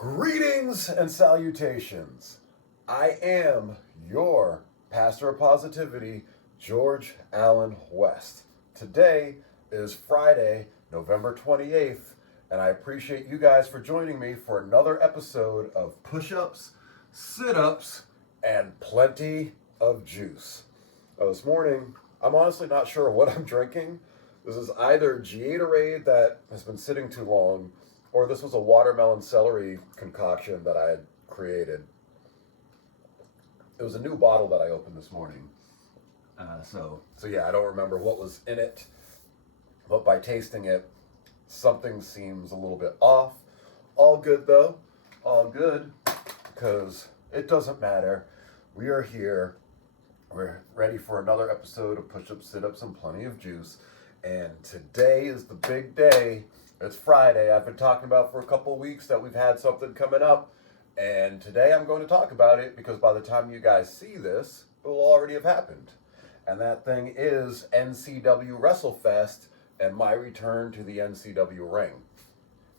Greetings and salutations. I am your pastor of positivity, George Allen West. Today is Friday, November 28th, and I appreciate you guys for joining me for another episode of Push-Ups, Sit-Ups, and Plenty of Juice. This morning, I'm honestly not sure what I'm drinking. This is either Gatorade that has been sitting too long, or this was a watermelon celery concoction that I had created. It was a new bottle that I opened this morning. So yeah, I don't remember what was in it, but by tasting it, something seems a little bit off. All good though, all good, because it doesn't matter. We are here. We're ready for another episode of Push-Ups, Sit-Ups, and Plenty of Juice. And today is the big day. It's Friday. I've been talking about for a couple of weeks that we've had something coming up. And today I'm going to talk about it because by the time you guys see this, it will already have happened. And that thing is NCW WrestleFest and my return to the NCW ring.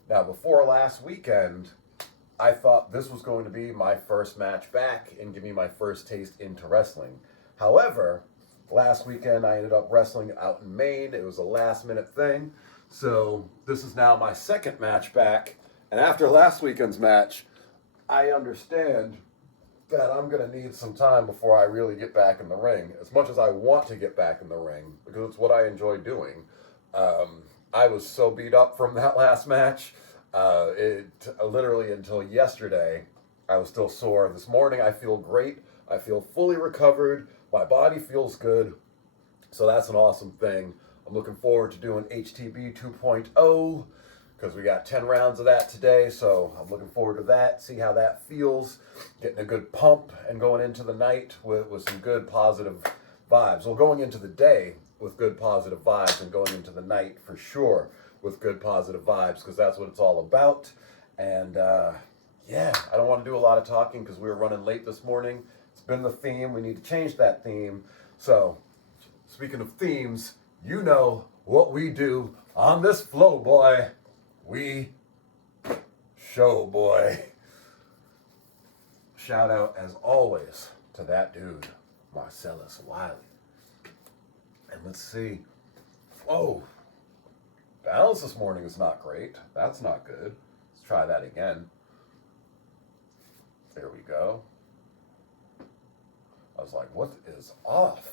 Now, before last weekend, I thought this was going to be my first match back and give me my first taste into wrestling. However, last weekend I ended up wrestling out in Maine. It was a last minute thing. So this is now my second match back. And after last weekend's match, I understand that I'm going to need some time before I really get back in the ring. As much as I want to get back in the ring, because it's what I enjoy doing. I was so beat up from that last match. Literally until yesterday, I was still sore. This morning, I feel great. I feel fully recovered. My body feels good. So that's an awesome thing. I'm looking forward to doing HTB 2.0 because we got 10 rounds of that today. So I'm looking forward to that, see how that feels, getting a good pump and going into the night with some good positive vibes. Well, going into the day with good positive vibes and going into the night for sure with good positive vibes because that's what it's all about. And yeah, I don't want to do a lot of talking because we were running late this morning. It's been the theme. We need to change that theme. So speaking of themes, you know what we do on this flow, boy. We show, boy. Shout out, as always, to that dude, Marcellus Wiley. And let's see. Oh, balance this morning is not great. That's not good. Let's try that again. There we go. I was like, what is off?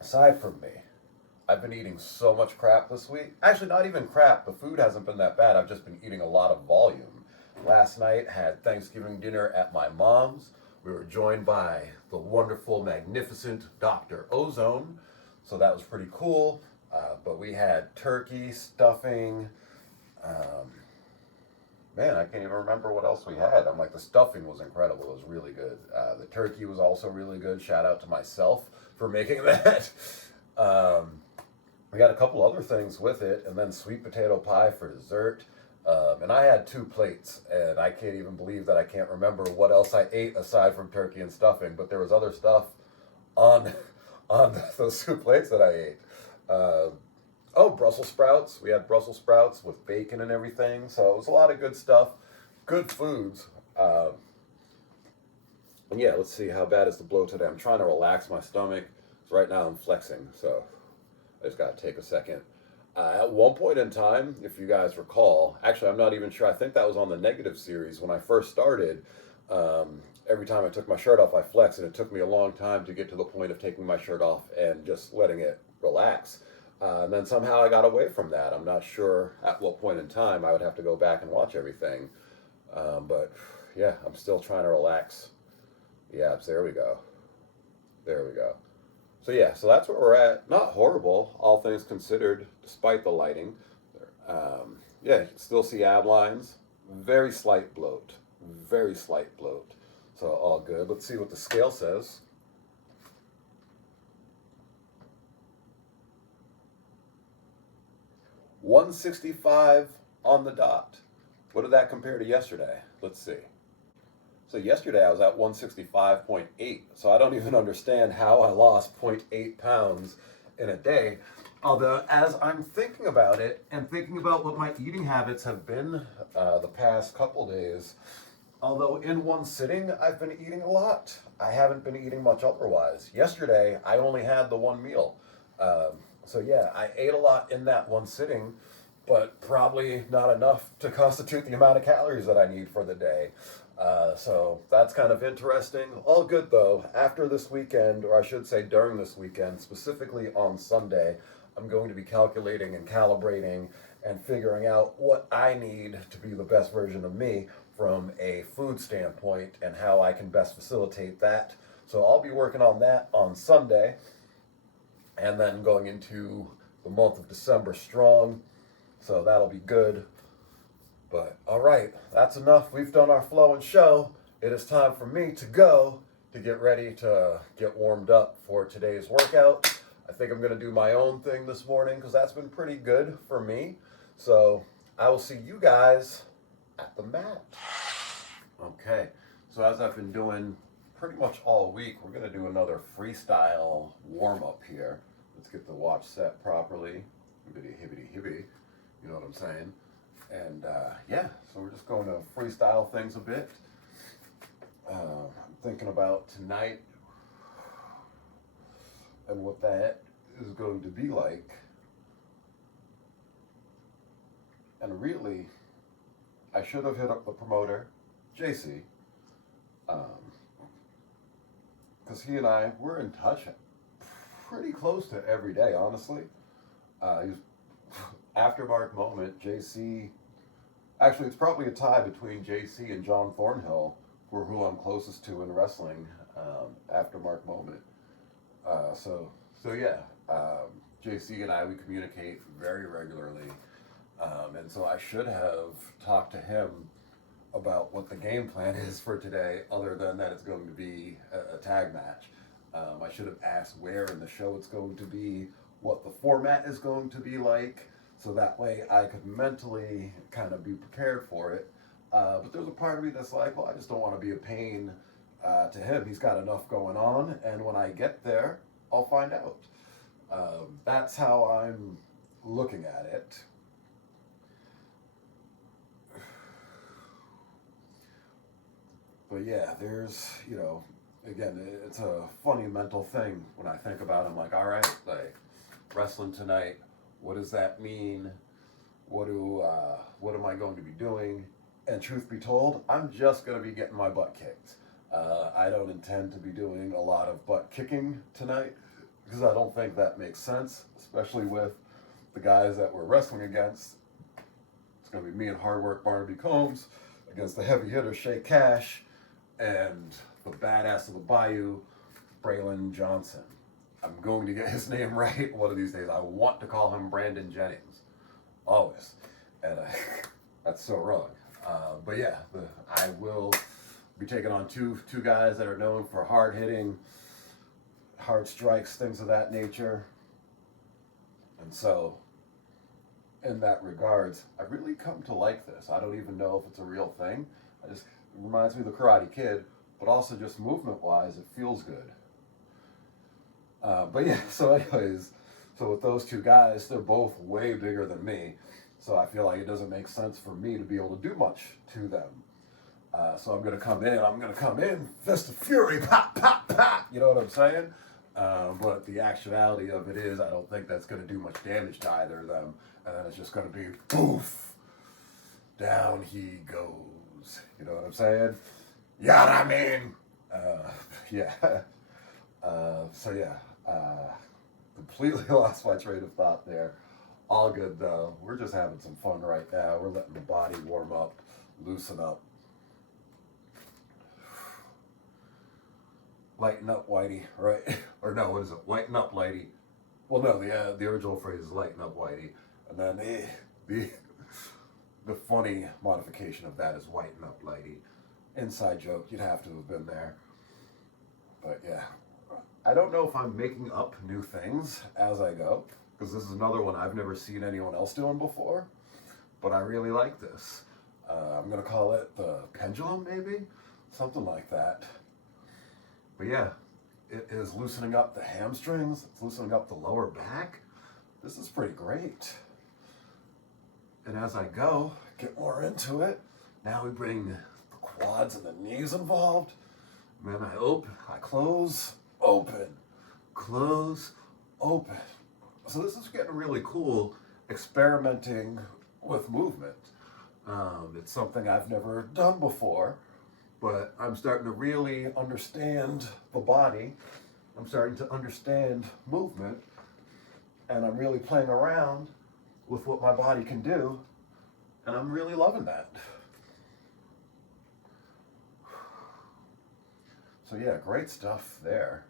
Aside from me, I've been eating so much crap this week. Actually, not even crap. The food hasn't been that bad. I've just been eating a lot of volume. Last night, had Thanksgiving dinner at my mom's. We were joined by the wonderful, magnificent Dr. Ozone. So that was pretty cool. But we had turkey, stuffing. Man, I can't even remember what else we had. I'm like, the stuffing was incredible. It was really good. The turkey was also really good. Shout out to myself for making that. We got a couple other things with it, and then sweet potato pie for dessert. And I had 2 plates, and I can't even believe that I can't remember what else I ate aside from turkey and stuffing. But there was other stuff on those 2 plates that I ate. Brussels sprouts. We had Brussels sprouts with bacon and everything. So it was a lot of good stuff. Good foods. And yeah, let's see, how bad is the blow today? I'm trying to relax my stomach. Right now I'm flexing, so I just got to take a second. At one point in time, if you guys recall, actually I'm not even sure, I think that was on the negative series when I first started. Every time I took my shirt off, I flexed, and it took me a long time to get to the point of taking my shirt off and just letting it relax. And then somehow I got away from that. I'm not sure at what point in time. I would have to go back and watch everything. But yeah, I'm still trying to relax. Yeah, there we go. There we go. So yeah, so that's where we're at. Not horrible, all things considered, despite the lighting. Yeah, you can still see ab lines. Very slight bloat. Very slight bloat. So all good. Let's see what the scale says. $165 on the dot. What did that compare to yesterday? Let's see. So yesterday I was at 165.8. So I don't even understand how I lost 0.8 pounds in a day. Although, as I'm thinking about it and thinking about what my eating habits have been the past couple days, although in one sitting I've been eating a lot, I haven't been eating much otherwise. Yesterday, I only had the one meal. So, yeah, I ate a lot in that one sitting, but probably not enough to constitute the amount of calories that I need for the day. So that's kind of interesting. All good though. After this weekend, or I should say during this weekend, specifically on Sunday, I'm going to be calculating and calibrating and figuring out what I need to be the best version of me from a food standpoint and how I can best facilitate that. So I'll be working on that on Sunday and then going into the month of December strong. So that'll be good. But all right, that's enough. We've done our flow and show. It is time for me to go to get ready to get warmed up for today's workout. I think I'm going to do my own thing this morning because that's been pretty good for me. So I will see you guys at the mat. Okay, so as I've been doing pretty much all week, we're going to do another freestyle warm up here. Let's get the watch set properly. Hibbity, hibbity, hibbity. You know what I'm saying? And yeah, so we're just going to freestyle things a bit. I'm thinking about tonight and what that is going to be like. And really, I should have hit up the promoter, JC, because he and I, we're in touch pretty close to every day, honestly. He's aftermark moment, JC. Actually, it's probably a tie between JC and John Thornhill for who I'm closest to in wrestling. Aftermark moment. So yeah, JC and I, we communicate very regularly, and so I should have talked to him about what the game plan is for today, other than that it's going to be a tag match. I should have asked where in the show it's going to be, what the format is going to be like, so that way I could mentally kind of be prepared for it. But there's a part of me that's like, well, I just don't want to be a pain to him. He's got enough going on, and when I get there, I'll find out. That's how I'm looking at it. But yeah, there's, again, it's a funny mental thing when I think about it. I'm like, all right, like, wrestling tonight, what does that mean? What am I going to be doing? And truth be told, I'm just going to be getting my butt kicked. I don't intend to be doing a lot of butt kicking tonight because I don't think that makes sense, especially with the guys that we're wrestling against. It's going to be me and Hard Work Barnaby Combs against the heavy hitter Shay Cash and the badass of the Bayou, Braylon Johnson. I'm going to get his name right one of these days. I want to call him Brandon Jennings, always, and that's so wrong. But yeah, I will be taking on two guys that are known for hard hitting, hard strikes, things of that nature. And so, in that regards, I really come to like this. I don't even know if it's a real thing. It reminds me of the Karate Kid, but also just movement-wise, it feels good. But yeah, so anyways, so with those two guys, they're both way bigger than me. So I feel like it doesn't make sense for me to be able to do much to them. So I'm going to come in, fist of fury, pop, pop, pop, you know what I'm saying? But the actuality of it is, I don't think that's going to do much damage to either of them. And then it's just going to be, poof, down he goes. You know what I'm saying? Yeah, I mean, yeah. So yeah, completely lost my train of thought there. All good though. We're just having some fun right now. We're letting the body warm up, loosen up. Lighten up, Whitey, right? Or no, what is it? Lighten up, Lighty. Well, no, the original phrase is lighten up, Whitey. And then the funny modification of that is whiten up, Lighty. Inside joke, you'd have to have been there. But yeah, I don't know if I'm making up new things as I go, because this is another one I've never seen anyone else doing before, but I really like this. I'm going to call it the pendulum, maybe? Something like that. But yeah, it is loosening up the hamstrings, it's loosening up the lower back. This is pretty great. And as I go, get more into it, now we bring the quads and the knees involved. And then I open, I close, open, close, open. So this is getting really cool, experimenting with movement. It's something I've never done before, but I'm starting to really understand the body. I'm starting to understand movement, and I'm really playing around with what my body can do, and I'm really loving that. So yeah, great stuff there.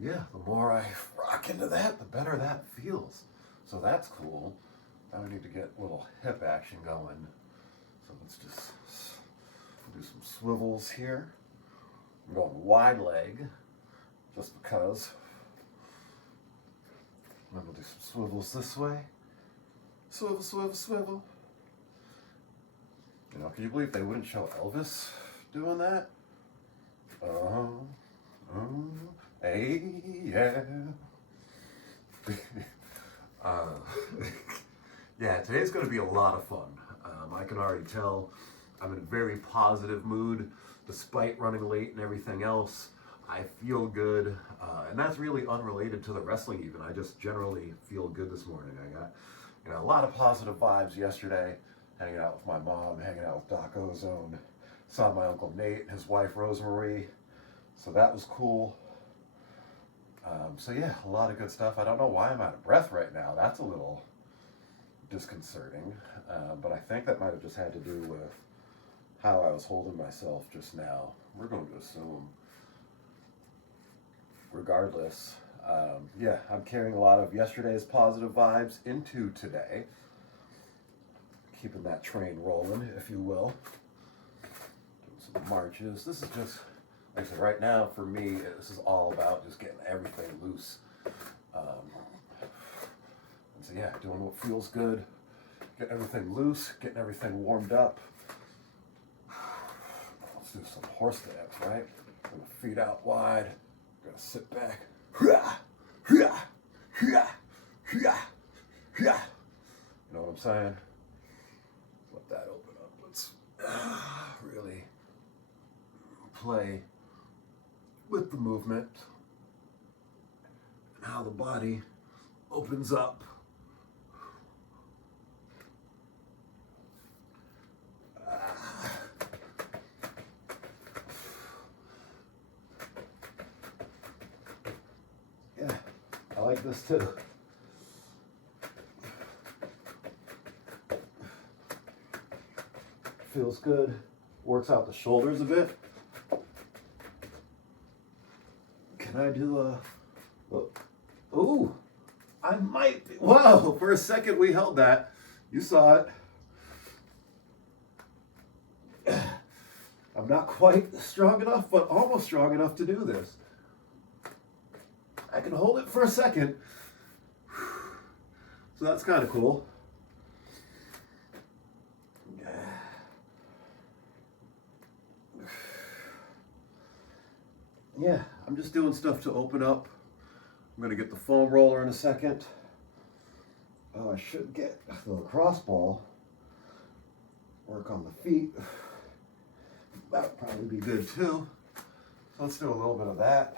Yeah, the more I rock into that, the better that feels. So that's cool. Now we need to get a little hip action going. So let's just do some swivels here. I'm going wide leg, just because. And then we'll do some swivels this way. Swivel, swivel, swivel. You know, can you believe they wouldn't show Elvis doing that? Hey, yeah. Yeah, today's going to be a lot of fun. I can already tell I'm in a very positive mood, despite running late and everything else. I feel good, and that's really unrelated to the wrestling even. I just generally feel good this morning. I got, a lot of positive vibes yesterday, hanging out with my mom, hanging out with Doc Ozone, saw my Uncle Nate and his wife Rosemary, so that was cool. So yeah, a lot of good stuff. I don't know why I'm out of breath right now. That's a little disconcerting, but I think that might have just had to do with how I was holding myself just now. We're going to assume. Regardless, yeah, I'm carrying a lot of yesterday's positive vibes into today. Keeping that train rolling, if you will. Doing some marches. This is just, like I said, right now for me, this is all about just getting everything loose. And so yeah, doing what feels good, getting everything loose, getting everything warmed up. Let's do some horse stance, right? Put my feet out wide. Gotta sit back. You know what I'm saying? Let that open up. Let's really play with the movement and how the body opens up. Yeah, I like this too. Feels good. Works out the shoulders a bit. Can I do a... Ooh, I might be... Whoa, for a second we held that. You saw it. I'm not quite strong enough, but almost strong enough to do this. I can hold it for a second. So that's kind of cool. Yeah, I'm just doing stuff to open up. I'm gonna get the foam roller in a second. Oh, I should get the lacrosse ball. Work on the feet. That would probably be good too. So let's do a little bit of that.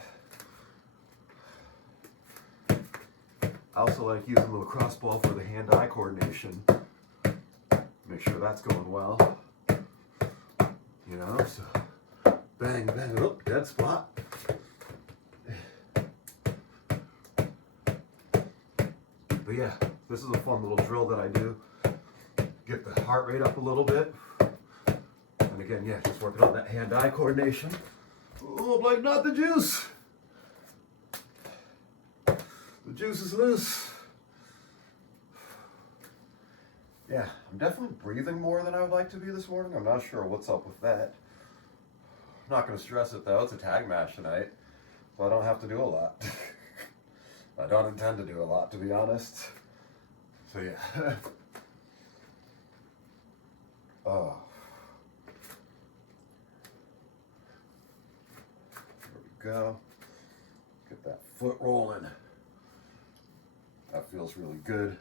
I also like using the lacrosse ball for the hand-eye coordination. Make sure that's going well. You know, so bang, bang, oh, dead spot. But yeah, this is a fun little drill that I do. Get the heart rate up a little bit. And again, yeah, just working on that hand-eye coordination. Oh, like not the juice. The juice is loose. Yeah, I'm definitely breathing more than I would like to be this morning. I'm not sure what's up with that. I'm not going to stress it though. It's a tag match tonight, so I don't have to do a lot. I don't intend to do a lot, to be honest. So yeah. Oh. There we go. Get that foot rolling. That feels really good.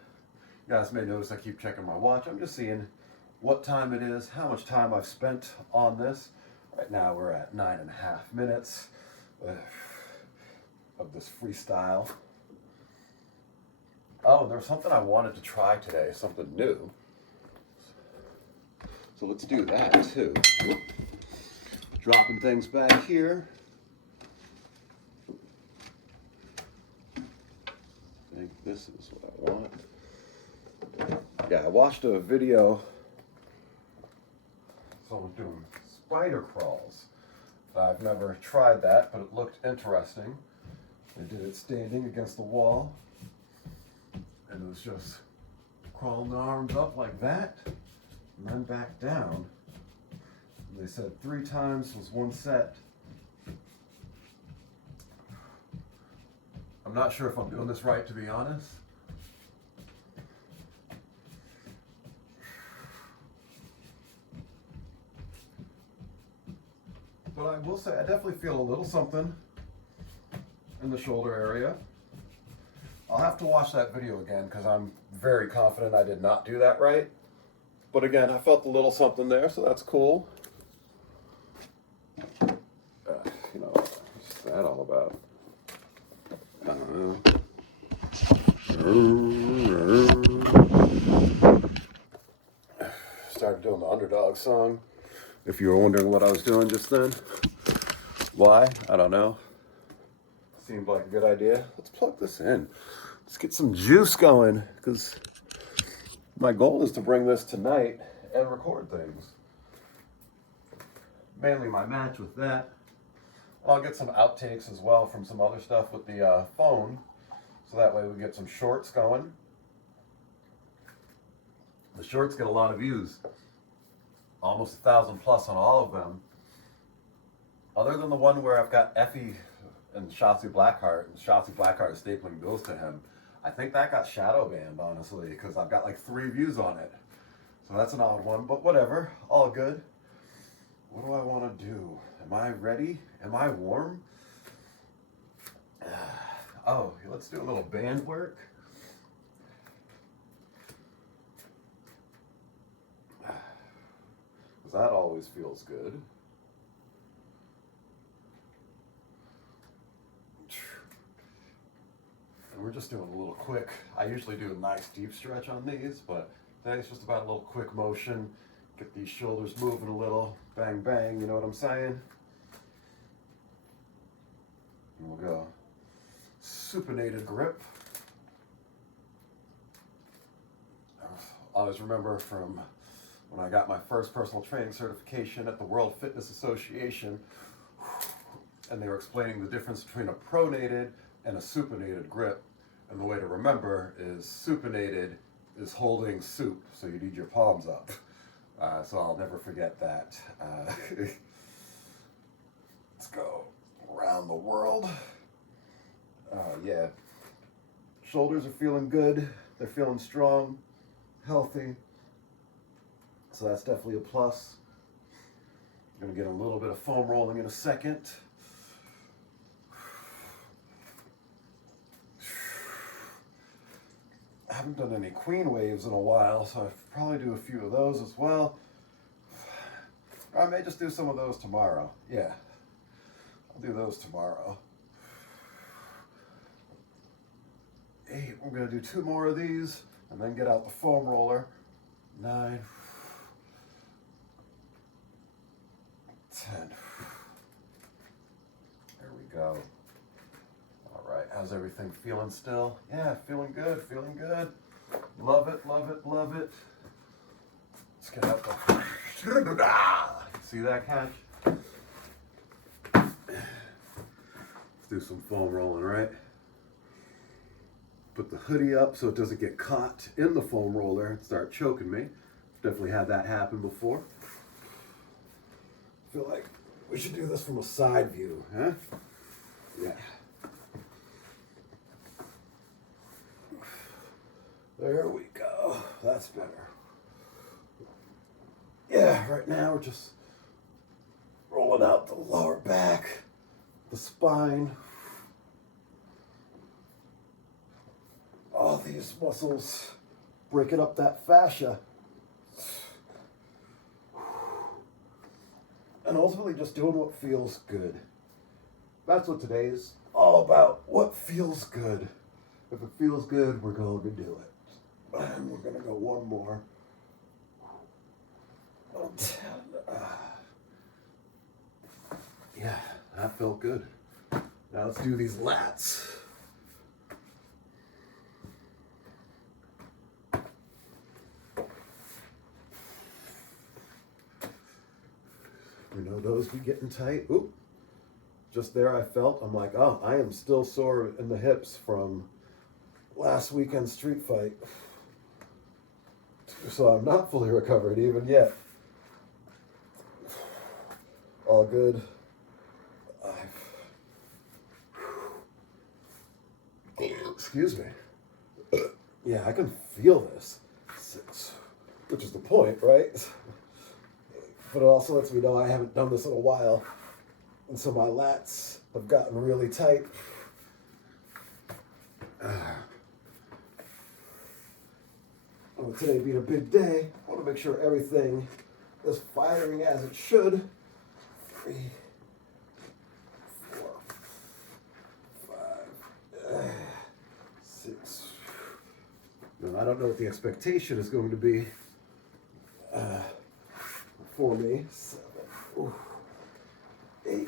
You guys may notice I keep checking my watch. I'm just seeing what time it is, how much time I've spent on this. Right now we're at 9.5 minutes of this freestyle. Oh, there's something I wanted to try today, something new. So let's do that too. Dropping things back here. I think this is what I want. Yeah, I watched a video. Someone doing spider crawls. I've never tried that, but it looked interesting. They did it standing against the wall. And it was just crawling the arms up like that, and then back down. And they said 3 times was 1 set. I'm not sure if I'm doing this right, to be honest. But I will say I definitely feel a little something in the shoulder area. I'll have to watch that video again because I'm very confident I did not do that right. But again, I felt a little something there, so that's cool. You know, what's that all about? I don't know. Started doing the Underdog song. If you were wondering what I was doing just then. Why? I don't know. Seemed like a good idea. Let's plug this in. Let's get some juice going, because my goal is to bring this tonight and record things. Mainly my match with that. I'll get some outtakes as well from some other stuff with the phone, so that way we get some shorts going. The shorts get a lot of views. Almost 1,000 plus on all of them. Other than the one where I've got Effie and Shotzi Blackheart, and Shotzi Blackheart is stapling bills to him. I think that got shadow banned, honestly, because I've got like 3 views on it. So that's an odd one, but whatever, all good. What do I want to do? Am I ready? Am I warm? Oh, let's do a little band work. Because that always feels good. And we're just doing a little quick, I usually do a nice deep stretch on these, but today it's just about a little quick motion, get these shoulders moving a little, bang, bang, you know what I'm saying? And we'll go supinated grip. I always remember from when I got my first personal training certification at the World Fitness Association, and they were explaining the difference between a pronated and a supinated grip. And the way to remember is supinated is holding soup, so you need your palms up. So I'll never forget that. Let's go around the world. Yeah, shoulders are feeling good. They're feeling strong, healthy. So that's definitely a plus. I'm gonna get a little bit of foam rolling in a second. I haven't done any queen waves in a while, so I'll probably do a few of those as well. Or I may just do some of those tomorrow. Yeah, I'll do those tomorrow. 8, we're gonna do 2 more of these, and then get out the foam roller. 9, 10. There we go. All right, how's everything feeling still? Yeah, feeling good, feeling good. Love it, love it, love it. Let's get out the... See that catch? Let's do some foam rolling, right? Put the hoodie up so it doesn't get caught in the foam roller and start choking me. Definitely had that happen before. Feel like we should do this from a side view, huh? Yeah. There we go. That's better. Yeah, right now we're just rolling out the lower back, the spine. all these muscles, breaking up that fascia. And ultimately just doing what feels good. That's what today is all about. What feels good. If it feels good, we're going to do it. And we're going to go one more. Yeah, that felt good. Now let's do these lats. You know, those be getting tight. Oop. Just there I felt, I'm like, oh, I am still sore in the hips from last weekend's street fight. So I'm not fully recovered even yet. All good. Excuse me. Yeah, I can feel this, which is the point, right? But it also lets me know I haven't done this in a while. And so my lats have gotten really tight. With today being a big day, I want to make sure everything is firing as it should. 3, 4, 5, 6. Now, I don't know what the expectation is going to be for me. 7, 8,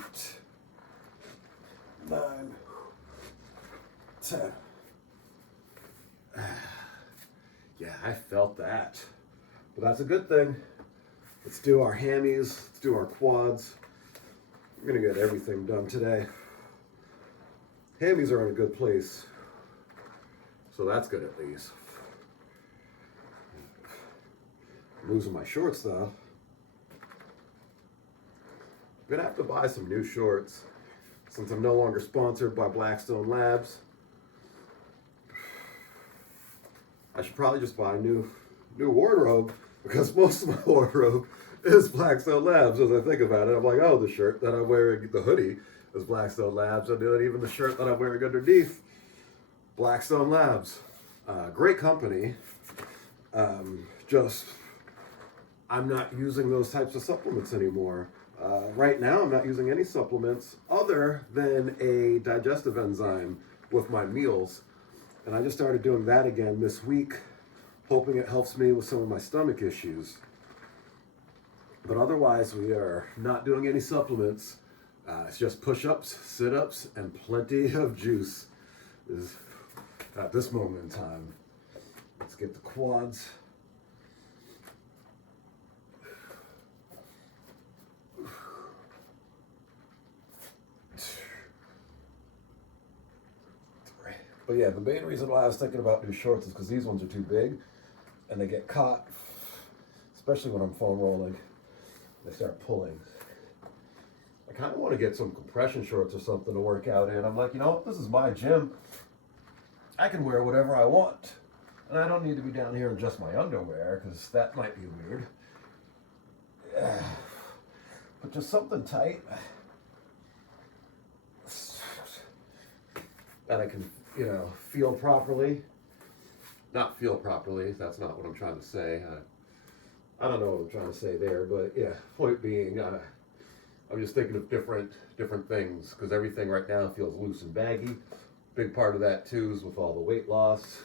9, 10. Yeah, I felt that. But that's a good thing. Let's do our hammies. Let's do our quads. We're going to get everything done today. Hammies are in a good place. So that's good at least. I'm losing my shorts though. I'm going to have to buy some new shorts since I'm no longer sponsored by Blackstone Labs. I should probably just buy a new wardrobe because most of my wardrobe is Blackstone Labs. As I think about it, I'm like, oh, the shirt that I'm wearing, the hoodie, is Blackstone Labs. And then even the shirt that I'm wearing underneath, Blackstone Labs. Great company. Just, I'm not using those types of supplements anymore. Right now, I'm not using any supplements other than a digestive enzyme with my meals. And I just started doing that again this week, hoping it helps me with some of my stomach issues. But otherwise, we are not doing any supplements. It's just push-ups, sit-ups, and plenty of juice is at this moment in time. Let's get the quads. But yeah, the main reason why I was thinking about new shorts is because these ones are too big and they get caught, especially when I'm foam rolling. They start pulling. I kind of want to get some compression shorts or something to work out in. I'm like, you know what? This is my gym. I can wear whatever I want. And I don't need to be down here in just my underwear because that might be weird. Yeah. But just something tight that I can, feel properly. Not feel properly, that's not what I'm trying to say. I don't know what I'm trying to say there, but yeah, point being, I'm just thinking of different things, because everything right now feels loose and baggy. Big part of that too is with all the weight loss.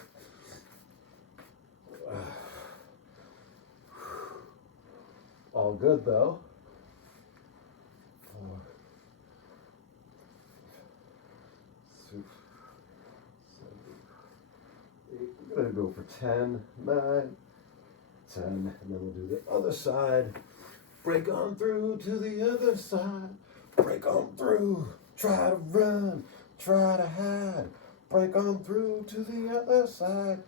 All good though. 4, 6, 7, 8. I'm gonna go for 10, 9, 10, and then we'll do the other side. Break on through to the other side. Break on through. Try to run. Try to hide. Break on through to the other side.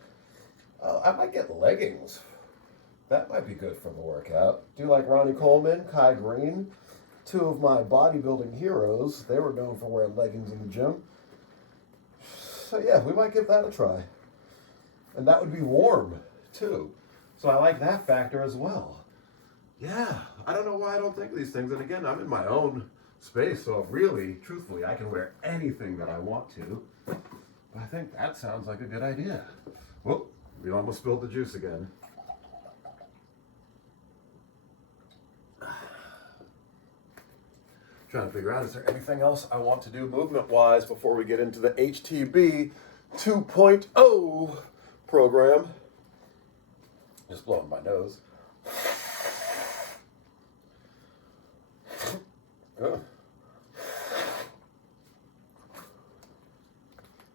I might get leggings. That might be good for the workout. Do like Ronnie Coleman, Kai Green, 2 of my bodybuilding heroes. They were known for wearing leggings in the gym. So yeah, we might give that a try. And that would be warm too. So I like that factor as well. Yeah, I don't know why I don't think of these things. And again, I'm in my own space, so really, truthfully, I can wear anything that I want to. I think that sounds like a good idea. Whoop, we almost spilled the juice again. Trying to figure out, is there anything else I want to do movement-wise before we get into the HTB 2.0 program? Just blowing my nose.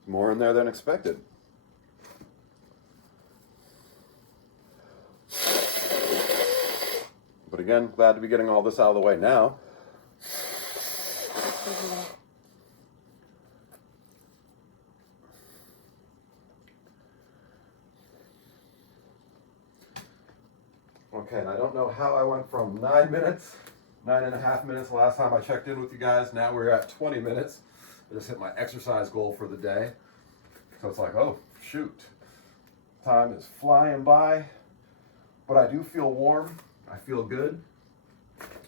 More in there than expected. But again, glad to be getting all this out of the way now. Okay, and I don't know how I went from 9 minutes, 9.5 minutes the last time I checked in with you guys. Now we're at 20 minutes. I just hit my exercise goal for the day. So it's like, oh, shoot. Time is flying by. But I do feel warm. I feel good.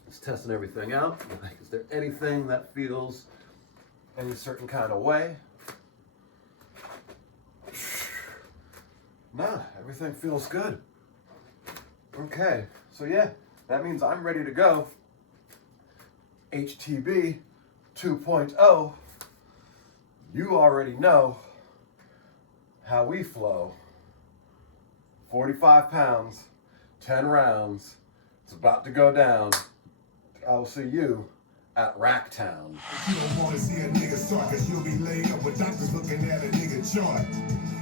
Just testing everything out. Like, is there anything that feels any certain kind of way? Nah, everything feels good. Okay, so yeah, that means I'm ready to go. HTB 2.0. You already know how we flow. 45 pounds, 10 rounds. It's about to go down. I'll see you at Racktown. You don't want to see a nigga start, cause you'll be laid up with doctors looking at a nigga chart.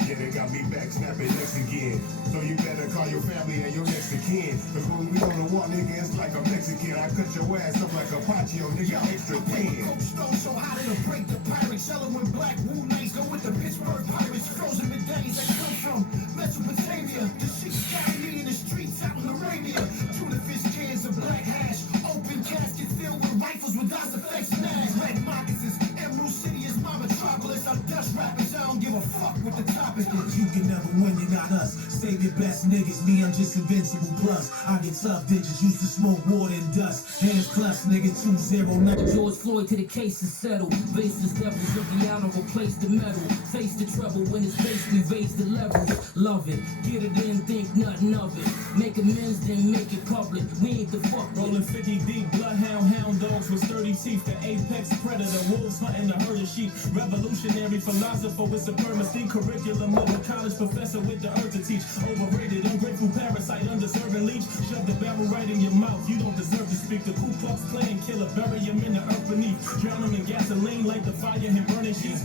Yeah, they got me back snapping next again. So you better call your family and your next of kin. Cause when we on the wall, nigga, it's like a Mexican. I cut your ass up like a Paccio, nigga, extra thin. Coach Stone so hot it'll break the pirates. Yellow and black wool nights go with the Pittsburgh Pirates. Frozen medallions that come from Mesopotamia. The shit's got me in the streets out in Arabia. Tuna fish cans of black hash. Open casket filled with rifles with DOS effects snags. Red moccasins. Emerald City is my metropolis. I'm Dutch rappers. I don't give a fuck what the topic is. You can never win, you're not us. Save your best niggas, me, I'm just invincible. Plus, I get tough digits, used to smoke water and dust. Hands clutch, nigga, 209. George Floyd to the case is settled. Baseless devils of the honor replace the metal. Face the trouble when it's face, we raise the levels. Love it, get it in, think nothing of it. Make amends, then make it public. We ain't the fuck rolling 50 deep, bloodhound, hound dogs with sturdy teeth. The apex predator, wolves hunting the herd of sheep. Revolutionary philosopher with supremacy. Curriculum of a college professor with the urge to teach. Overrated, ungrateful parasite, undeserving leech. Shove the barrel right in your mouth, you don't deserve to speak. The Ku Klux Klan killer, bury him in the earth beneath. Drown him in gasoline, light the fire and burning sheets.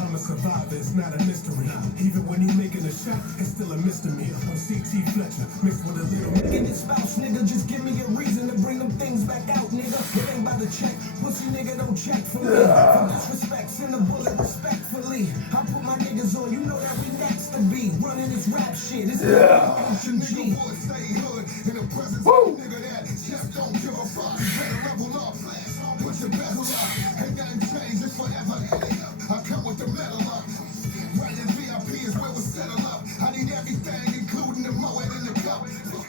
I'm a survivor, it's not a mystery. Even when you making a shot, it's still a misdemeanor. I'm CT Fletcher, mixed with a little. Get this spouse, nigga, just give me a reason to bring them things back out, nigga. It ain't by the check, pussy nigga don't check for me. From disrespect, send a bullet respectfully. I put my niggas on, you know that we next to be. Running this rap shit, it's Ocean G. In the presence of a nigga that just don't give a fuck. Better level up, put your bezel up. Ain't nothing changed, it's forever. I come with the metal up. Right in VIP is where we settle up. I need everything, including the moed in the cup.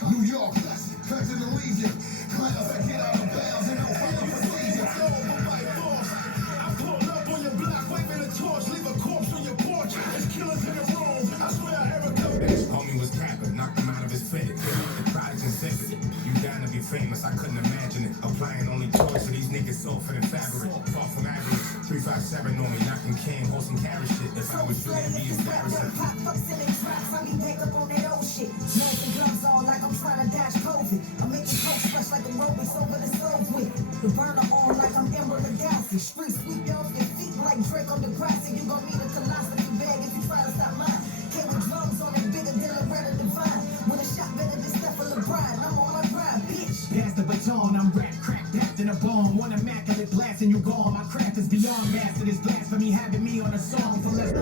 New York, country to leave you. Clowns that get out of bounds and don't follow procedure. I pull up on your block, waving a torch, leave a corpse on your porch. There's killers in the room. I swear I ever come. Homie was capping, knocked him out of his fit. The prodigy said it. You down to be famous, I couldn't imagine it. Applying only toys to these niggas sold for the fabric. Far from average. 357 on me, knocking can, horse and carry shit. If I was you, that'd be embarrassing. Pop fucks in their traps, I be back up on that old shit. Nose and gloves on like I'm trying to dash COVID. I'm making coke fresh like aerobics over the stove with. The burner on like I'm Ember Lagasse. Street sweep you off your feet like Drake on the grass. And you gon' need a colostomy bag if you try to stop mine. Came with drums on it bigger than Loretta Devine. With a shot better than Steph LeBron. I'm on my grind, bitch. Pass the baton, I'm rap crack, packed in a bomb. One immaculate blast and you gone. My craft is beyond master. This blasphemy having me on a song for less.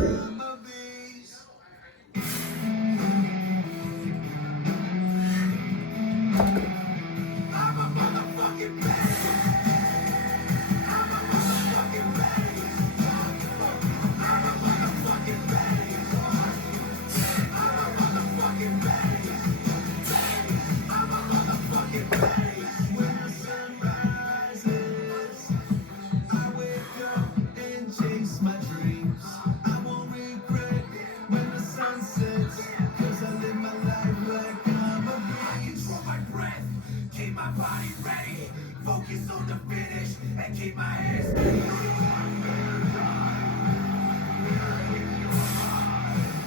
I wake up and chase my dreams. I won't my body ready. Focus on the finish and keep my hands.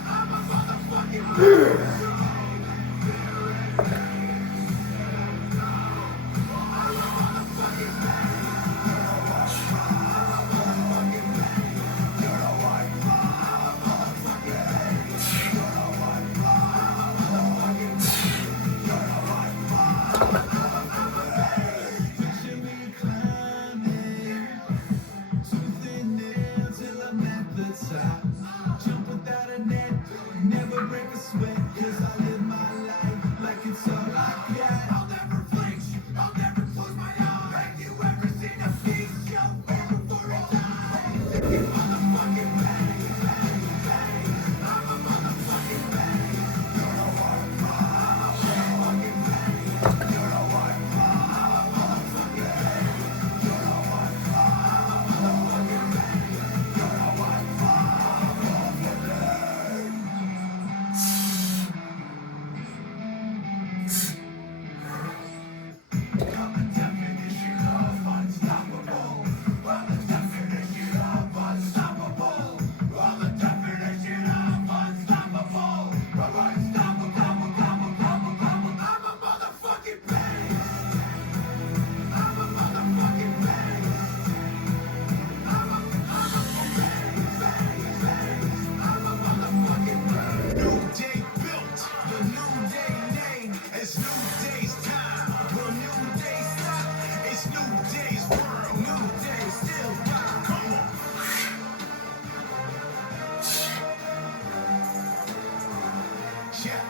I'm a motherfucking Picture me climbing to thin air till I'm at the top. Jump without a net, never break a sweat, 'cause I live my life like it's all I got. I'll never flinch, I'll never close my eyes. Have you ever seen a beast jump before it dies? Motherfucking bang, bang, bang. I'm a motherfucking bang. You know what? I'm a motherfucking bang. You know what? I'm a motherfucking bang. You know what? I'm a motherfucking bang. You know what? I'm a motherfucking I'm the definition of unstoppable. I'm the definition of unstoppable. I'm the definition of unstoppable. I'm unstoppable. I'm a motherfucking bang. I'm a motherfucking bang. I'm a bang, bang, bang. I'm a motherfucking bang. New day built, the new day name. It's new day's time. Will new day stop? It's new day's world. New day still rock. Come on. Check.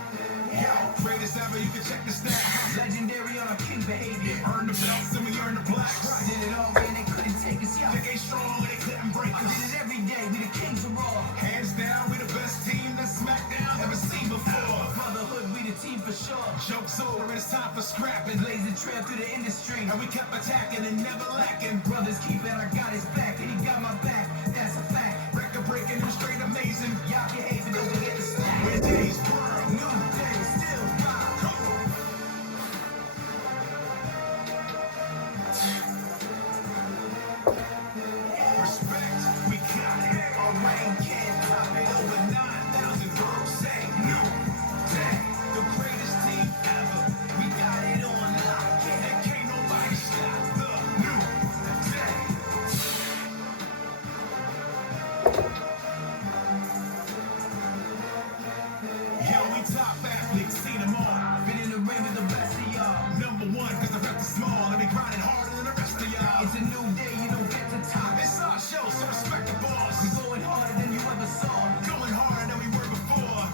Yo, greatest ever, you can check the stats. Legendary on a king behavior. Earn the belts and we earn the blacks. Did it all, man, they couldn't take us, yo. They ain't strong, they couldn't break us. I did it every day, we the kings of raw. Hands down, we the best team that SmackDown ever seen before. Brotherhood, we the team for sure. Joke's over, it's time for scrapping. Blaze the trail through the industry. And we kept attacking and never lacking. Brothers keep it, I got his back, and he got my back. That's a fact. Record breaking and straight amazing. Y'all can hate it, don't forget to stack. When days world, new days still rock. Come on. Respect, we got it. Our reign can't top it. Over 9,000 girls say new day. The greatest team ever. We got it on lock. And can't nobody stop the new day. Yo, we top athletes, seen them all. Been in the ring with the best of y'all. Number one, 'cause the rest is small. And we grinding harder than the rest of y'all. It's a new day, you don't get to top. It's our show, so respect the boss. We going harder than you ever saw. Going harder than we were before.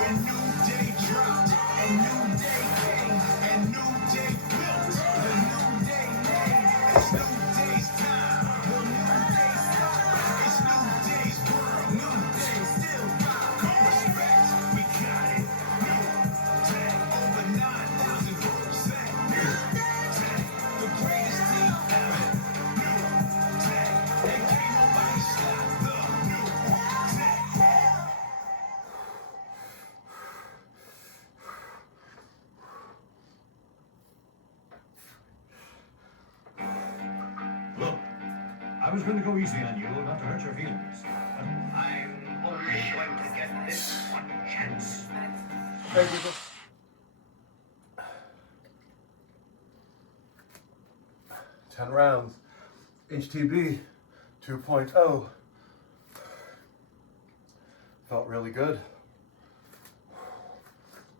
When new day dropped, and new day came, and new day built, the new day name. It's new day's time. Will new day stop? It's new day's world. New day still rock. Respect, we got it. New day. Over 9,000 groups say new day. The greatest team ever. New day. And can't nobody stop the new day. Look, I was going to go easy on you, not to hurt your feelings. But I'm only going to get this one chance. Hey, people. 10 rounds. HTB 2.0. Felt really good.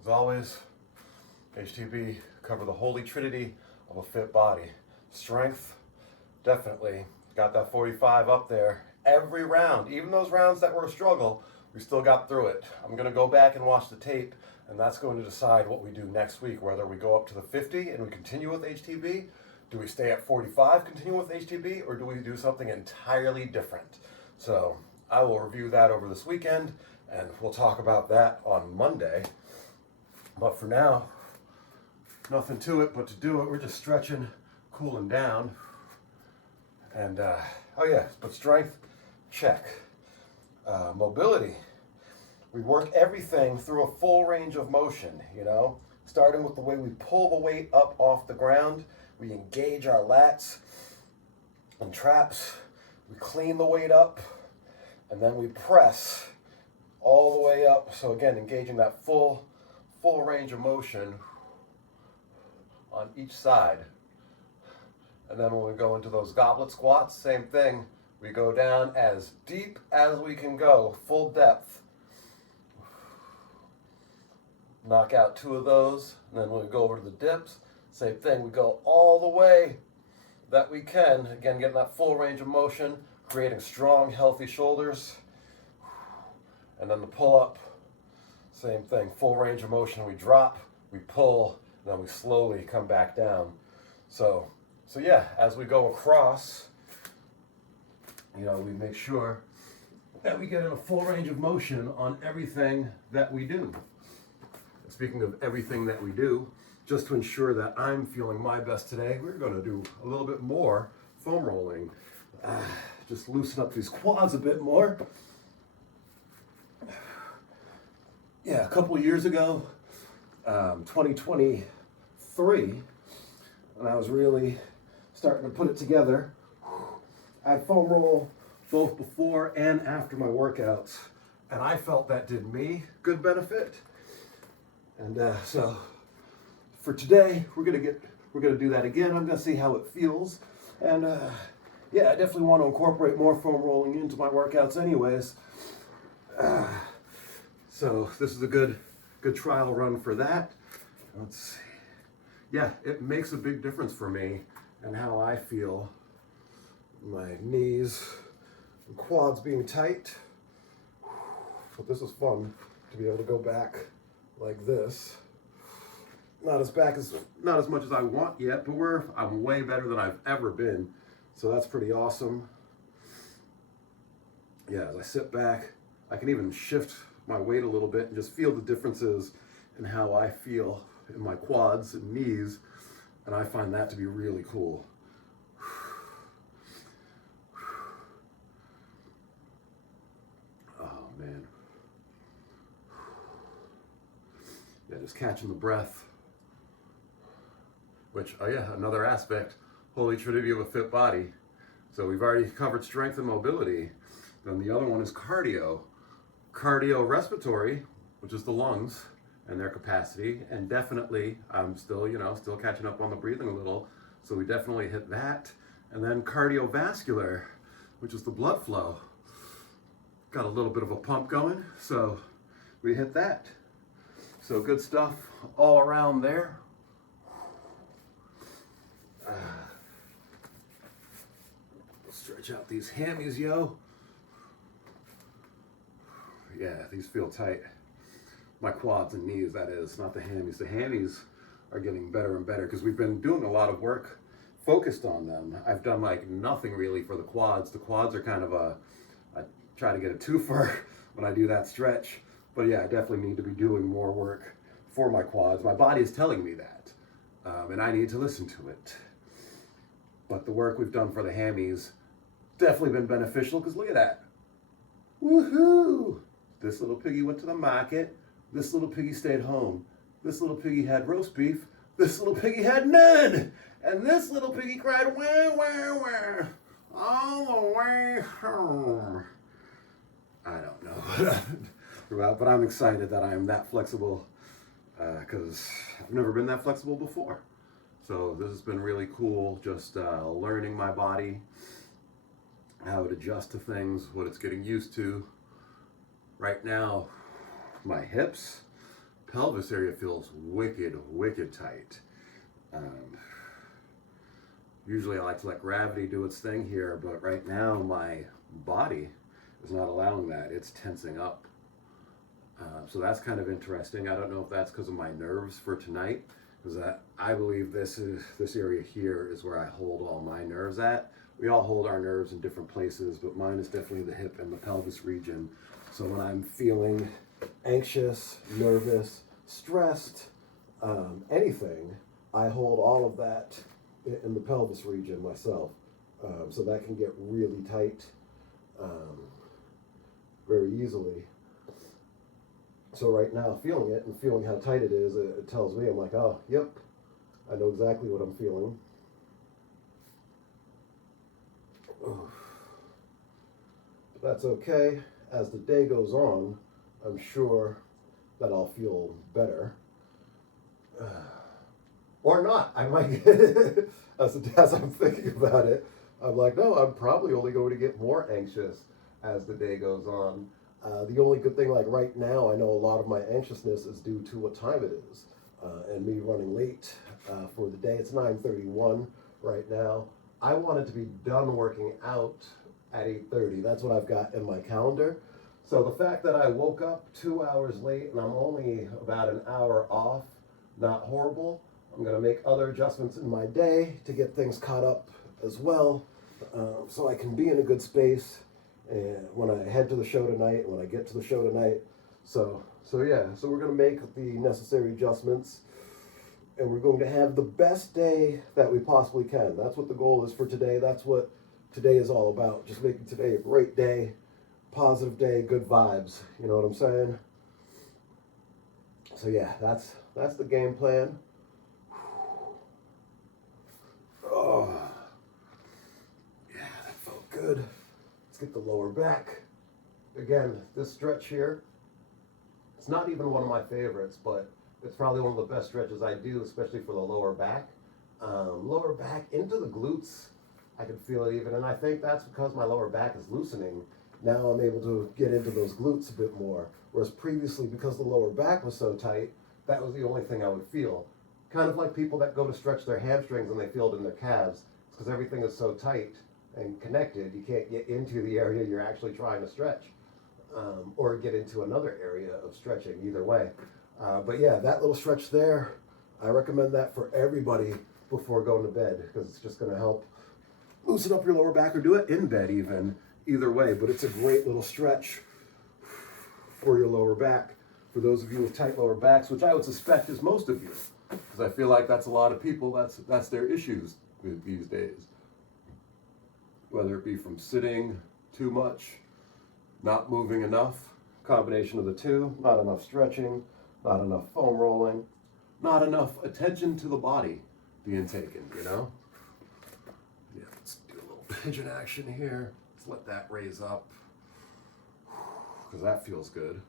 As always, HTB cover the holy trinity of a fit body. Strength, definitely. Got that 45 up there. Every round, even those rounds that were a struggle, we still got through it. I'm going to go back and watch the tape, and that's going to decide what we do next week, whether we go up to the 50 and we continue with HTB, do we stay at 45, continue with HTB, or do we do something entirely different? So I will review that over this weekend, and we'll talk about that on Monday. But for now, nothing to it but to do it. We're just stretching, cooling down. And, oh yeah, but strength, check. Mobility, we work everything through a full range of motion, starting with the way we pull the weight up off the ground. We engage our lats and traps. We clean the weight up, and then we press all the way up. So again, engaging that full range of motion on each side. And then when we go into those goblet squats, same thing. We go down as deep as we can go, full depth. Knock out 2 of those, and then when we go over to the dips, same thing. We go all the way that we can. Again, getting that full range of motion, creating strong, healthy shoulders. And then the pull-up, same thing. Full range of motion. We drop, we pull, and then we slowly come back down. So yeah, as we go across, we make sure that we get in a full range of motion on everything that we do. Speaking of everything that we do, just to ensure that I'm feeling my best today, we're going to do a little bit more foam rolling. Just loosen up these quads a bit more. Yeah, a couple of years ago, 2023, when I was really starting to put it together, I'd foam roll both before and after my workouts, and I felt that did me good benefit. And so for today, we're gonna do that again. I'm gonna see how it feels, and yeah, I definitely want to incorporate more foam rolling into my workouts, anyways. So this is a good trial run for that. Let's see. Yeah, it makes a big difference for me and how I feel. My knees and quads being tight. But this is fun to be able to go back like this. Not as much as I want yet, but I'm way better than I've ever been. So that's pretty awesome. Yeah, as I sit back, I can even shift my weight a little bit and just feel the differences in how I feel in my quads and knees, and I find that to be really cool. Oh man. Yeah, just catching the breath. Which, oh yeah, another aspect, holy trinity of a fit body. So we've already covered strength and mobility. Then the other one is cardio. Cardiorespiratory, which is the lungs and their capacity, and definitely I'm still catching up on the breathing a little, so we definitely hit that. And then cardiovascular, which is the blood flow. Got a little bit of a pump going, so we hit that. So good stuff all around there. Stretch out these hammies, yo. Yeah, these feel tight. My quads and knees, that is, not the hammies. The hammies are getting better and better because we've been doing a lot of work focused on them. I've done like nothing really for the quads. The quads are kind of I try to get a twofer when I do that stretch. But yeah, I definitely need to be doing more work for my quads. My body is telling me that, and I need to listen to it. But the work we've done for the hammies definitely been beneficial because look at that. Woohoo! This little piggy went to the market. This little piggy stayed home. This little piggy had roast beef. This little piggy had none. And this little piggy cried, wah, wah, wah, all the way home. I don't know. But I'm excited that I am that flexible because I've never been that flexible before. So this has been really cool, just learning my body, how it adjusts to things, what it's getting used to. Right now, my hips, pelvis area feels wicked tight. Usually I like to let gravity do its thing here, but right now my body is not allowing that. It's tensing up. So that's kind of interesting. I don't know if that's because of my nerves for tonight, because I believe this area here is where I hold all my nerves at. We all hold our nerves in different places, but mine is definitely the hip and the pelvis region. So when I'm feeling anxious, nervous, stressed, anything, I hold all of that in the pelvis region myself. So that can get really tight very easily. So right now, feeling it and feeling how tight it is, it tells me, I'm like, oh, yep, I know exactly what I'm feeling. But that's okay. As the day goes on, I'm sure that I'll feel better. Or not. I might get, as I'm thinking about it, I'm like, no, I'm probably only going to get more anxious as the day goes on. The only good thing, like right now, I know a lot of my anxiousness is due to what time it is, and me running late for the day. It's 9:31 right now. I wanted to be done working out at 8:30. That's what I've got in my calendar. So the fact that I woke up 2 hours late and I'm only about an hour off, not horrible. I'm going to make other adjustments in my day to get things caught up as well, so I can be in a good space and when I head to the show tonight, when I get to the show tonight. So yeah, so we're going to make the necessary adjustments and we're going to have the best day that we possibly can. That's what the goal is for today. That's what today is all about. Just making today a great day, positive day, good vibes. You know what I'm saying? So yeah, that's the game plan. Oh, yeah, that felt good. Let's get the lower back. Again, this stretch here, it's not even one of my favorites, but it's probably one of the best stretches I do, especially for the lower back. Lower back into the glutes, I can feel it even, and I think that's because my lower back is loosening. Now I'm able to get into those glutes a bit more, whereas previously, because the lower back was so tight, that was the only thing I would feel. Kind of like people that go to stretch their hamstrings and they feel it in their calves. It's because everything is so tight and connected, you can't get into the area you're actually trying to stretch, or get into another area of stretching, either way. But yeah, that little stretch there, I recommend that for everybody before going to bed, because it's just going to help loosen up your lower back, or do it in bed even, either way. But it's a great little stretch for your lower back, for those of you with tight lower backs, which I would suspect is most of you, because I feel like that's a lot of people, that's their issues these days. Whether it be from sitting too much, not moving enough, combination of the two, not enough stretching, not enough foam rolling, not enough attention to the body being taken, you know? Yeah, let's do a little pigeon action here. Let's let that raise up, because that feels good.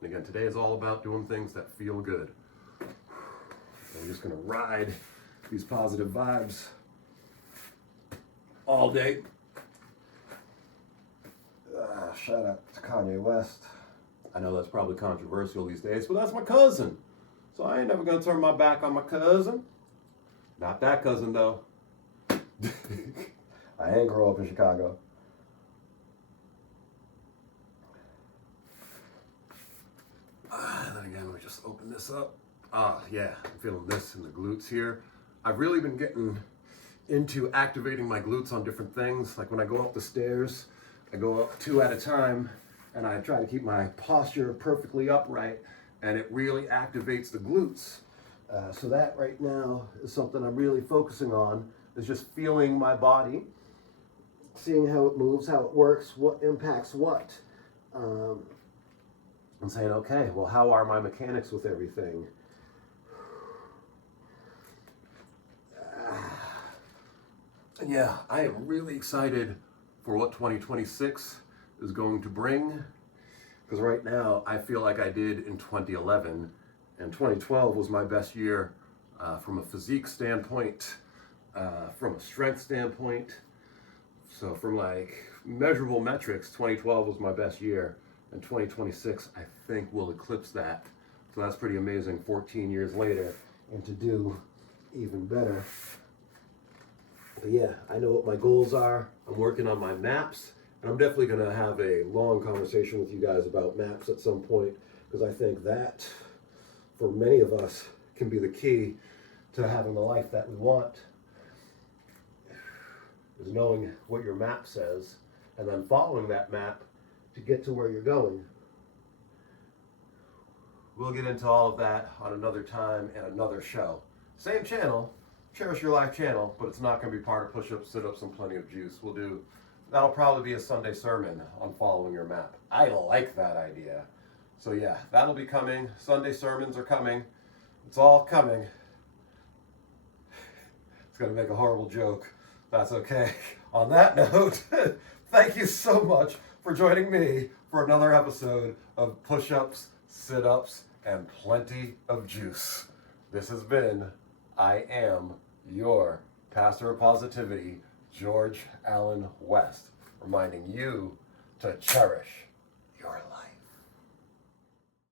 And again, today is all about doing things that feel good. I'm just gonna ride these positive vibes all day. Shout out to Kanye West. I know that's probably controversial these days, but that's my cousin. So I ain't never gonna turn my back on my cousin. Not that cousin though. I ain't grow up in Chicago. And then again, we just open this up. Yeah, I'm feeling this in the glutes here. I've really been getting into activating my glutes on different things. Like when I go up the stairs, I go up 2 at a time and I try to keep my posture perfectly upright, and it really activates the glutes. So that right now is something I'm really focusing on, is just feeling my body, seeing how it moves, how it works, what impacts what. And saying, okay, well, how are my mechanics with everything? And yeah, I am really excited for what 2026 is going to bring, because right now I feel like I did in 2011, and 2012 was my best year from a physique standpoint, from a strength standpoint. So from like measurable metrics, 2012 was my best year, and 2026 I think will eclipse that. So that's pretty amazing 14 years later, and to do even better. But yeah, I know what my goals are. I'm working on my maps, and I'm definitely going to have a long conversation with you guys about maps at some point, because I think that, for many of us, can be the key to having the life that we want, is knowing what your map says, and then following that map to get to where you're going. We'll get into all of that on another time and another show. Same channel, Cherish Your Life channel, but it's not going to be part of Push-Ups, Sit-Ups, and Plenty of Juice. That'll probably be a Sunday sermon on following your map. I like that idea. So yeah, that'll be coming. Sunday sermons are coming. It's all coming. It's going to make a horrible joke. That's okay. On that note, thank you so much for joining me for another episode of Push-Ups, Sit-Ups, and Plenty of Juice. This has been I Am Your Pastor of Positivity, George Allen West, reminding you to cherish your life.